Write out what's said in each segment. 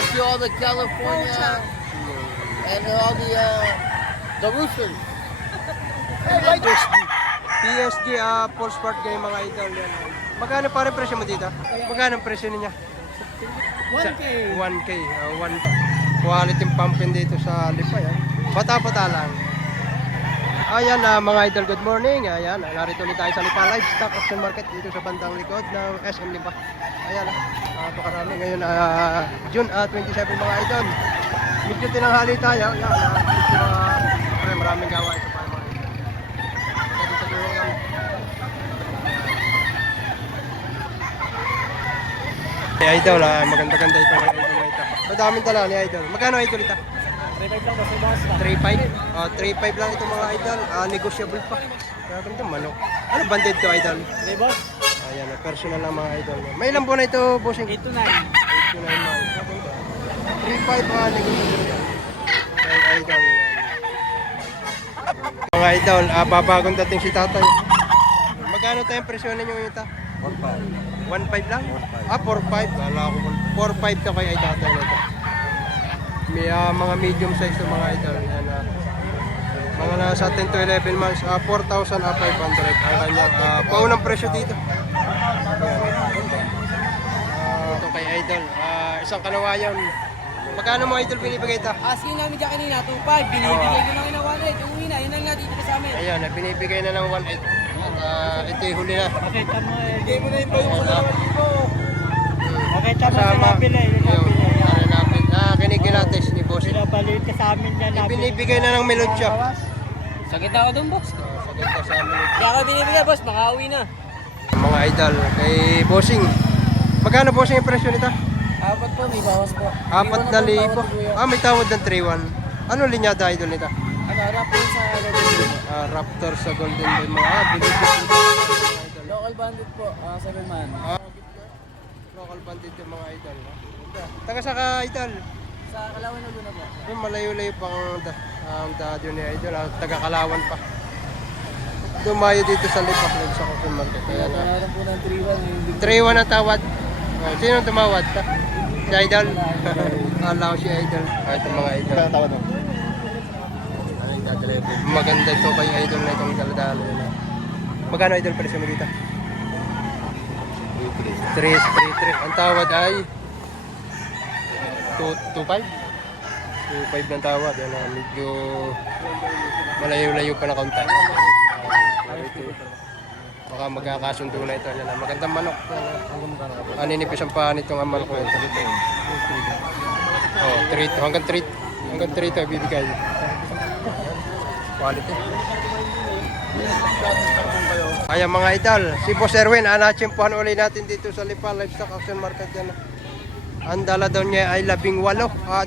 out to all the California and all the Roosters. PSG, full sport game mga idol yan. Magkano pa rin presyo mo dito? Magkano ang presyo niya? 1K. 1K. 1 quality pumpkin dito sa Lipa yan. Bata-bata lang. Ayan mga idol, good morning. Ayan, narito ulit tayo sa Lipa Livestock Auction Market dito sa bandang likod ng SM Lipa. Ayan, napakarami ngayon June 27 mga idol. Medyo tinanghali tayo. Ayan, maraming gawain sa mga idol. Dito sa dulo yan. Idol, maganda-ganda ito mga idol na ito. Madaming tala ni idol. Magkano idol ito? 3.5 lang kasi boss lang. 3.5? 3.5 lang ito mga idol. Negotiable pa. Kaya ganito manok. Ano banded to idol? Okay boss? Ayan, personal lang mga idol. May ilang buwan na ito, bossing? 8 to 9. 8 to 9 months. 3.5 negotiable yan. Mga idol. Mga idol, babagong dating si tatay. Magkano tayong presyo ninyo ito? 1.5 lang? 4.5. Kala ko 4.5 to kay ay tatay na ito. May mga medium size to mga idol. Yan, mga nasa 10 to 11 months, 4,500 ang kanyang paunang presyo dito. Ito kay idol, isang kanawayan. Magkano mo idol binibigay ito? Asking namin dyan kanina, 2.5. Binibigay ko namin ng 1.8. Yung na, yun lang nga dito sa amin. Ayan, binibigay na ng 1.8. Ito yung huli na. Okay, tamo eh. Bigay mo na yung bayo ko sa 2,000. Okay, tamo sa Kasama napili. Kinikilates ni boss. Pinapalit ka sa amin yan. Binibigay na ng melodya. Sakit ako dun boss. Sakit ka sa melodya. Kaya ka binibigay boss, makauwi na. Mga idol, kay bossing. Magkano bossing yung presyo nito? 4 po, may bawas po. 4,000. May tawad ng 3,1. Ano linyada idol nito? Ano, harap po sa Raptor sa Golden Boy mga binibigay. local bandit po, 7 man. Local bandit yung mga idol. Taga sa ka idol? Sa Kalawan na Luna po. Malayo-layo pang ang dadyo ni idol. Taga Kalawan pa. Dumayo dito sa Lipa sa Coffee Market. Ayan na. Meron po ng 3-1. 3-1 ang tawad. Sino tumawad? Si idol? Alaw si idol. Ito mga idol. Tawad mo. Maganda ito kay idol na itong daladalo. Magkano idol presyo mo dito? 3. Ang tawad ay 2.5 ng tawad. Yan, medyo malayo-layo pa na kaunta. Baka magkakasundo na ito. Yan, magandang manok. Ninipis ang paan itong manok na ito. 3 hanggang 3 ito bibigay. Quality. Ayan mga idol, si Boss Erwin, anachimpuhan ulit natin dito sa Lipa Livestock Auction Market yan. Ang dala daw niya ay 18.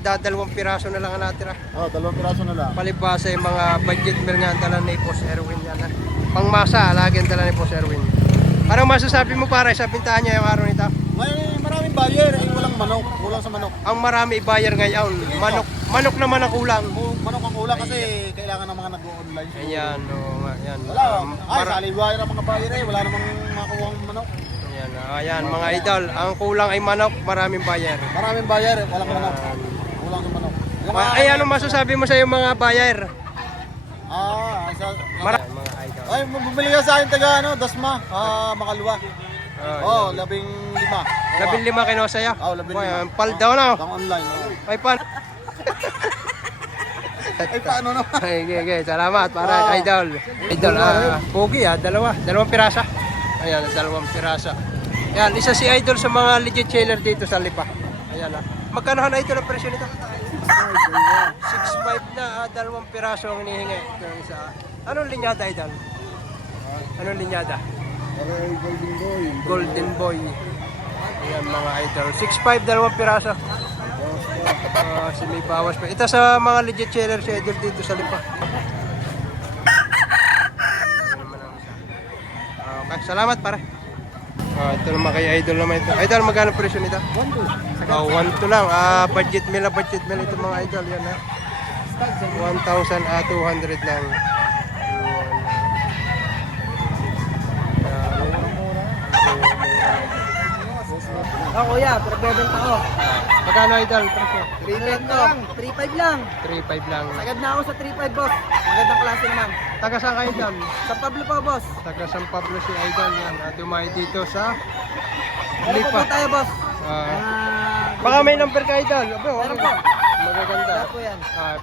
Dadalawang piraso na lang ang natira. 2 piraso na lang. Palibasa yung mga budget meal nga ang dala ni Boss Erwin yan. Pangmasa, lagi ang dala ni Boss Erwin. Anong masasabi mo para sa pintahan niya yung araw nito? Maraming buyer, walang manok, kulang sa manok. Ang marami buyer ngayon, manok naman ang kulang. Manok ang kulang kasi kailangan ng mga nag-online. Ayan, ayan. Wala, sa buyer ang mga buyer wala namang makuha ang manok. Ayan, mga idol, ang kulang ay manok, maraming buyer. Maraming buyer, walang manok. Kulang sa manok. Ay, anong masasabi mo sa yung mga buyer? Mga idol. Ay, bumili ka sa akin taga Dasma, Makalwa. 15. 15 kino saya? 15. Pal daw na. Ang online. Ay, pan. Ay, paano naman? Okay, salamat para idol. Idol, pogi dalawang pirasa. Ayan, 2 pirasa. Ayan, isa si idol sa mga legit seller dito sa Lipa. Ayan, magkano na ito ang presyo nito? 6.5 na, 2 piraso ang hinihingi. Anong linyada idol? Anong linyada? Golden Boy. Ayan mga idol. 6.5, 2 piraso. May bawas pa. Ito sa mga legit seller si idol dito sa Lipa. Okay, salamat pare. Ito naman kay idol naman ito. Idol, magkano presyo nito? 1-2. 1 to lang. Budget meal ito mga idol. Yan na. 1,200 lang. Kuya, pero bebenta ko. Magkano idol? Presyo? 3.5 lang. 3.5 lang. 3.5 lang. Sagad na ako sa 3.5 boss. Magandang klase naman. Taga saan kayo idol? San Pablo po boss. Taga San Pablo si idol yan. Dumayo dito sa Ano po Lipa. tayo boss? Baka may number ka idol. Abo, Meron po. magaganda. Wala po yan. Ah,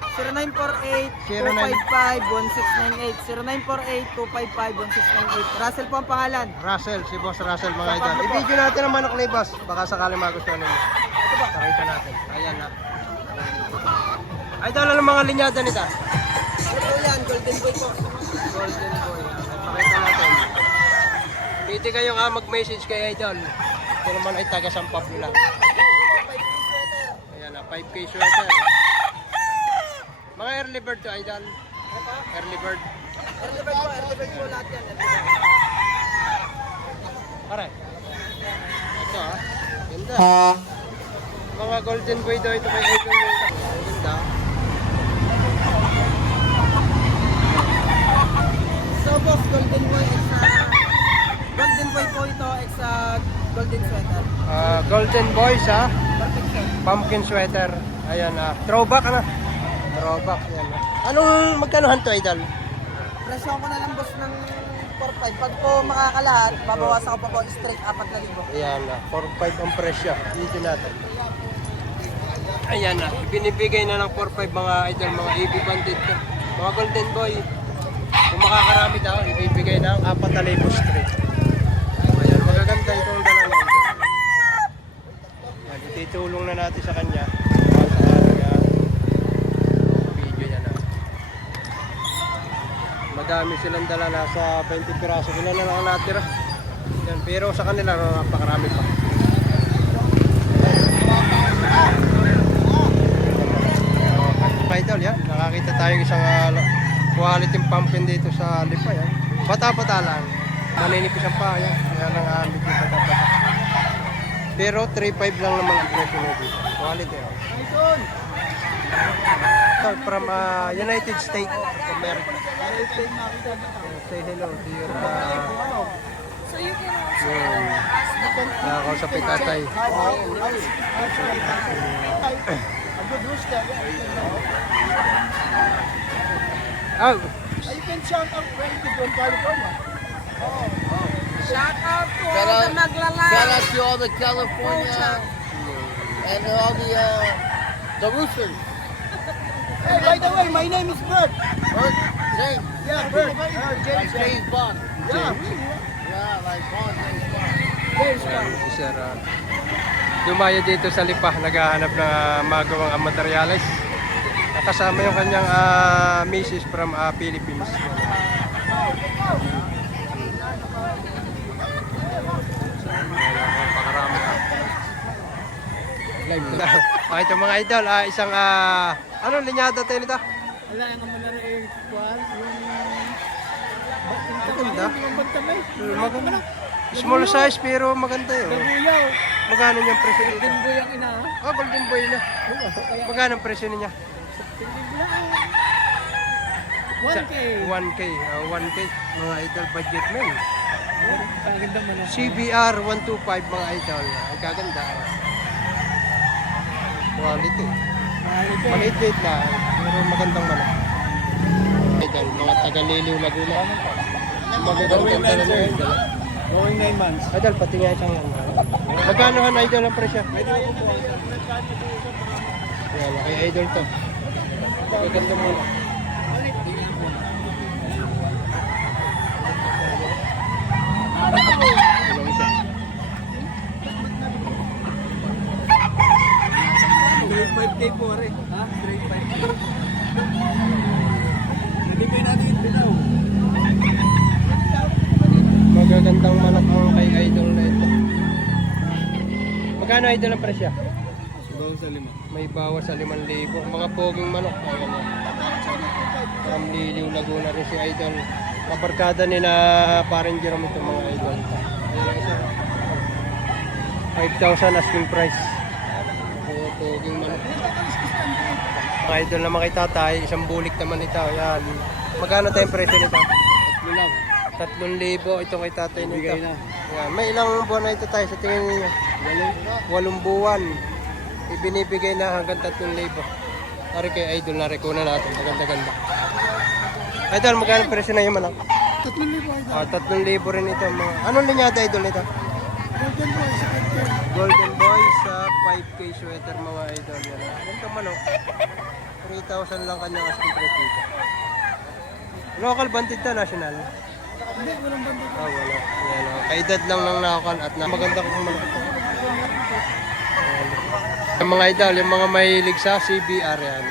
0948-255-1698. 0948-255-1698. Russell po ang pangalan. Russell, si Boss Russell mga idol. Pablo po. I-video natin ang manok ni Boss. Baka sakali magustuhan ninyo. Ito po. Pakita natin. Ayan na. Idol, ano mga linyada nito? Ano po yan? Golden Boy po. Golden Boy. Pakita natin. Pwede kayo mag-message kay idol. Ito naman ay taga San Pablo lang. Ayan na, 5K sweater. Mga early bird to idol. Early bird. Early bird po. Early bird po lahat yan. Pare. Ito ha. Ganda. Mga golden boy daw ito kay idol. Ganda. So boss, Golden Boy Golden Boy po ito, golden sweater. Golden boy sa Perfect set. pumpkin sweater. Ayan na. Throwback na. Throwback. Yan na. Anong magkanohan to idol? Presyo ko na lang boss ng 4.5. Pag po makakalahat, babawasan ko pa po straight 4,000. Ayan na. 4.5 ang presyo. Dito natin. Ayan na. Binibigay na ng 4.5 mga idol, mga AB bandit ko. Mga golden boy. Kung makakarami daw, ibibigay ng 4,000 straight. Ayan. Magaganda itong dalawa. Ayan. Itutulong na natin sa kanya. Video yan na. Madami silang dala, nasa 20 piraso. Ilan na lang natira. Yan, pero sa kanila napakarami pa. Idol yan, nakakita tayong isang quality pumpkin dito sa Lipa yan. Bata-bata lang. Maninipis ang pa yan. Yan ang medyo bata-bata. Pero 3.5 lang naman ang presyo mo dito. Quality yan. From United States of America. Say hello to your nakakausapin tatay. Oh, You can shout out friends from California. Shout out to Shout all out- the maglalay. Shout out to all the California and all the roosters. Hey, by the way, my name is Bert. Bert, James. Yeah, Bert. Like James. James Bond. Yeah, Yeah, like Bond, James Bond. James. si Sir. Dumayo dito sa Lipa, naghahanap ng magawang materials. Kasama yung kanyang misis from Philippines. Pakarami. Okay, ito mga idol, isang ano linyada tayo nito? Wala nga muna rin yung kwan, Maganda. yung magtamay. Maganda. Small size pero maganda yun. Buyaw. Magkano yung presyo nito? Golden Boy ang ina. Ah, golden boy na. Magkano ang presyo niya? 1K. 1K. 1K. Mga idol budget men. Kaganda mo na. CBR 125 mga idol. Ay kaganda. Quality. Maliit na. Pero magandang manok. Idol, mga taga-Liliw Laguna. Magagandang dala na yun. Going 9 months. Idol, pati nga isang yan. Magkano han idol ang presyo? Yan, kay idol to. Magaganda muna. Ilang isa. Straight 5K po rin. Ha? Straight 5K. Nalibay natin yung binaw. Magagandang manok ang kay idol na ito. Magkano idol ang presyo? Siguro sa 5. May bawas sa 5,000. Mga poging manok. Ayan yan. From Liliw Laguna rin si idol. Kabarkada ni na parang Jerome ito mga idol. Ayan isa. 5,000 asking price. Mga poging manok. Mga idol naman kay tatay. Isang bulik naman ito. Ayan. Magkano tayong presyo nito? 3 lang. 3,000 ito kay tatay nito. Bigay na. Ayan. May ilang buwan na ito tayo sa tingin niyo? 8 buwan. ibinibigay na hanggang 3,000. Nari kay Idol, narikunan natin. Maganda-ganda. Idol, magkano presyo na yung manok? 3,000 idol. 3,000 rin ito. Mga... Anong linyada Idol nito? Golden Boy sa 5K sweater mga Idol. Yan. Ganito manok. 3,000 lang kanyang asking price dito. Local bandit na, national? Hindi, walang bandit. Wala. Yan, kaedad lang ng local at na maganda kong manok ito. Yung mga Idol, yung mga mahilig sa CBR yan.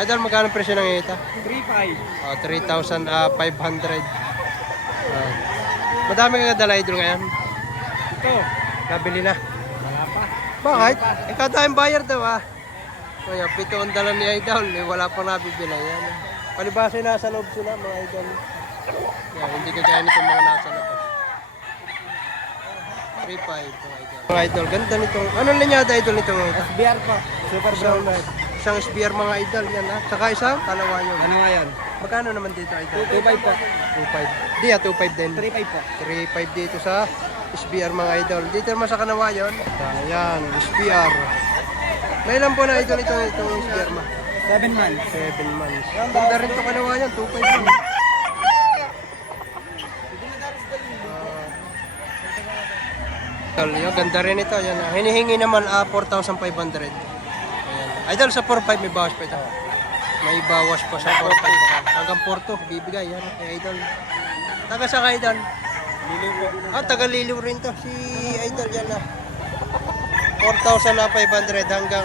Idol, magkano presyo ng ita? 3,500. 3,500. Madami kang kadala Idol ngayon. Ito. Nabili na. Wala pa. Bakit? Ikaw tayong buyer daw ah. Kaya 7 ang dala ni Idol, wala pang nabibili. Yan. Palibasa nasa loob sila mga Idol. Yan, hindi kagaya nitong mga nasa labas. 3,500 mga Idol. Mga Idol, ganda nitong, anong linyada Idol nitong ito? BR po. Super brown. Isang SBR mga Idol yan ha. Saka isang Kalawayon. Ano nga yan? Magkano naman dito Idol? 2,500 po. 2,500. Di 2,500 din. 3,500 po. 3,500 dito sa SBR mga Idol. Dito naman sa Kanawayon. Ayan, SBR. May ilan po na Idol itong SBR ma? 7 months. 7 months. Ganda rin ito Kanawayon, 2,500 lang. Yung ganda rin ito. Yan, hinihingi naman 4,500. Ayan. Idol sa 4,500 may bawas pa ito. May bawas pa sa 4,500. Hanggang 4,200 bibigay yan kay Idol. Taga sa kay Idol? Taga Liliw rin to. Si Idol yan na. 4,500 hanggang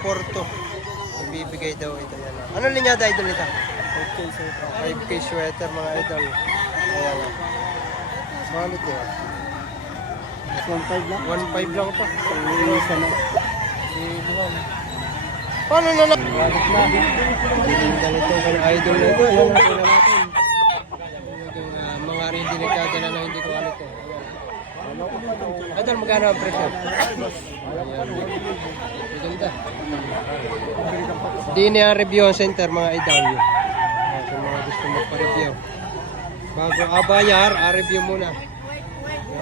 4,200 bibigay daw ito yan. Anong linyada Idol ito? 5K sweater mga Idol. Ayan. Malit yun. 1,500 lang. 1,500 lang pa. Isa na. Paano na lang? Wallet na. Ganda nito kay Idol na ito. Ayan natin natin. Yung mga rin hindi nagdadala na hindi ko alit eh. Idol, magkano ang presyo? Ayan. Maganda. DNA Review Center mga Idol. Ayan, kung mga gusto magpa-review. Bago bayar, review muna.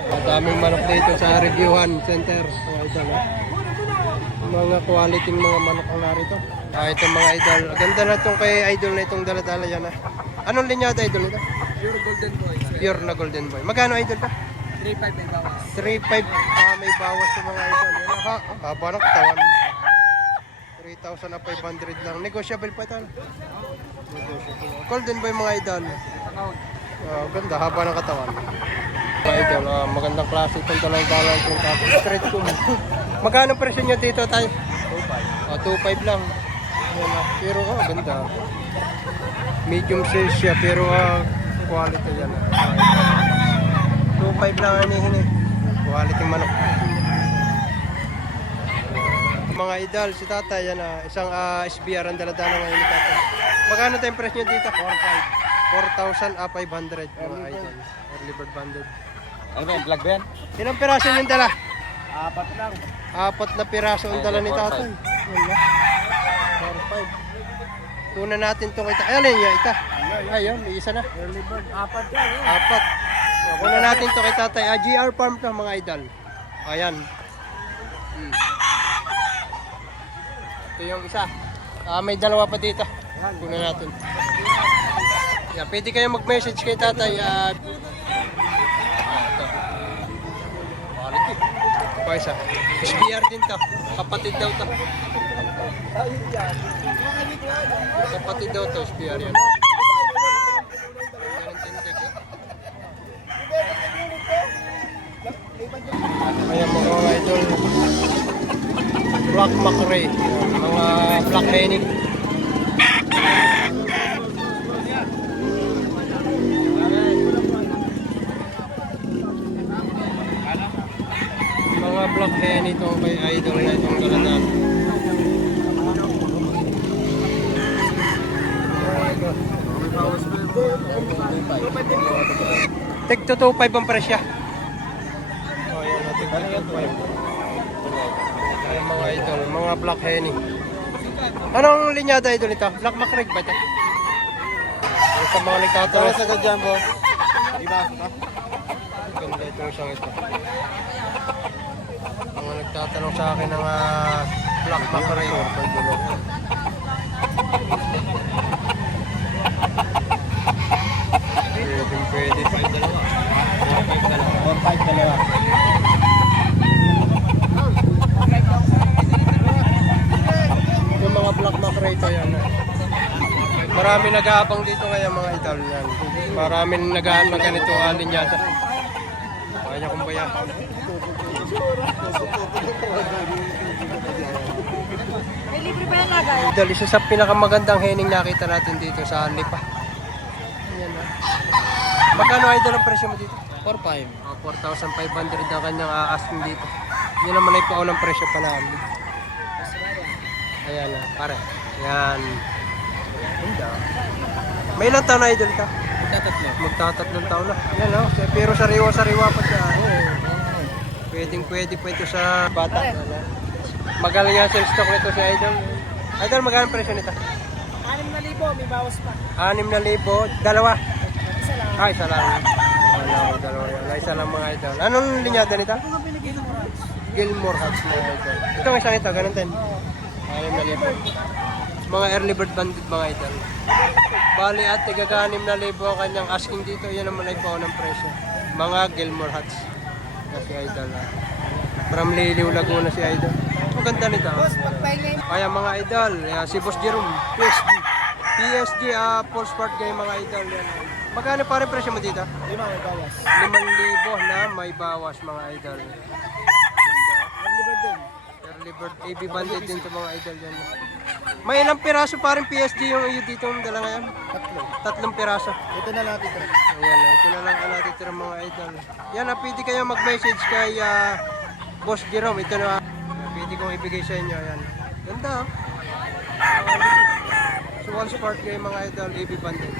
Madaming manok dito sa reviewhan center mga Idol. Mga quality mga manok ang narito. Ito mga Idol. Ganda na itong kay Idol na itong daladala yan. Anong linyada Idol ito? Pure golden boy. Pure na Golden Boy. Magkano Idol pa? 3,500 may bawas. 3,500 may bawas sa mga Idol. Yan haba ng katawan. 3,500 lang. Negotiable pa ito. Golden Boy mga Idol. Ganda, haba ng katawan. Mga Idol, magandang klase itong dalang-dalang itong tapos. Straight ko. Magkano presyo nyo dito tayo? 2,500 lang. Yan, pero ganda. Medium size siya pero quality yan. 2,500 lang ang hinihingi. Quality manok. Mga Idol, si Tata yan isang SBR ang daladala ngayon ni Tata. Magkano tayong presyo nyo dito? 4,500 mga Idol. Early bird banded. Ano ba yung vlog ba yan? Ilang piraso yung dala? 4 lang. 4 na piraso ang dala ni Tatay. Wala. 4,500. Tuna natin itong ita. Ayun niya, ita. Ayun, may isa na. Early bird. 4 yan. 4. Kuna natin ito kay Tatay. GR Farm to mga Idol. Ayan. Ito yung isa. May dalawa pa dito. Kuna natin. Yeah, pwede kayo mag-message kay Tatay. Quality. Ito isa. SBR din to. Kapatid daw to. Kapatid daw to. SBR yan. Ayan mga Idol. Black Macrae. Mga Black Henny. Mga Black Henny ito kay Idol na itong galadan. Tig to 2,500 ang presya. Ayan mga Idol, mga Black Henny. Anong linyada Idol ito? Black Macrae ba ito? Sa mga nagtatanong Sa gadyan, boss. Diba? ganda itong isang ito. Mga nagtatanong sa akin ng Black Macarena. Pwede. 4-5 dalawa. Yung mga Black Macarena yan. Marami nag-aabang dito ngayon mga idol yan. Marami nag-aabang ng ganito alin yata. Kaya kong bayan. May libre ba yan agay? Idol, isa sa pinakamagandang hening nakita natin dito sa Lipa. Ayan na. Magkano idol ang presyo mo dito? 4-5. 4,500 ang kanyang asking dito. Yan naman ay paunang presyo pala. Ayan na, pare. Ayan. Ganda. May ilang taon na idol ka? Magtatatlong taon na. Ayan o. Pero sariwa-sariwa pa siya. Pwede pa ito sa bata. Magaling nga sales stock nito si idol. Idol, magkano ang presyo nito? 6,000, may bawas pa. 6,000. Dalawa. Ay, isa lang. Dalawa yan. Isa lang mga idol. Anong linyada nito? Gilmore Hats mga idol. Ito ang isang ito, ganun din. 6,000. Mga early bird bandit mga idol. Bali at tiga-6,000 ang kanyang asking dito. Yan naman ay paunang presyo. Mga Gilmore Hats. Si idol. From Liliw, Laguna si idol. Maganda nito. Kaya mga idol, si Boss Jerome, PSG, full sport game mga idol. Yan. Magkano pa rin presyo mo dito? 5 may bawas. 5,000 na may bawas mga idol. Early bird din. Early bird, AB bandit din ito mga idol yan. May ilang piraso pa rin PSG yung iyo dito yung dala ngayon? 3 piraso. Ito na natin. Ayan, ito na lang ang natitira mga idol. Yan, pwede kayo mag-message kay Boss Jerome. Ito na, pwede kong ibigay sa inyo. Ayan. Ganda. Small sport kayo mga idol, AB bandit.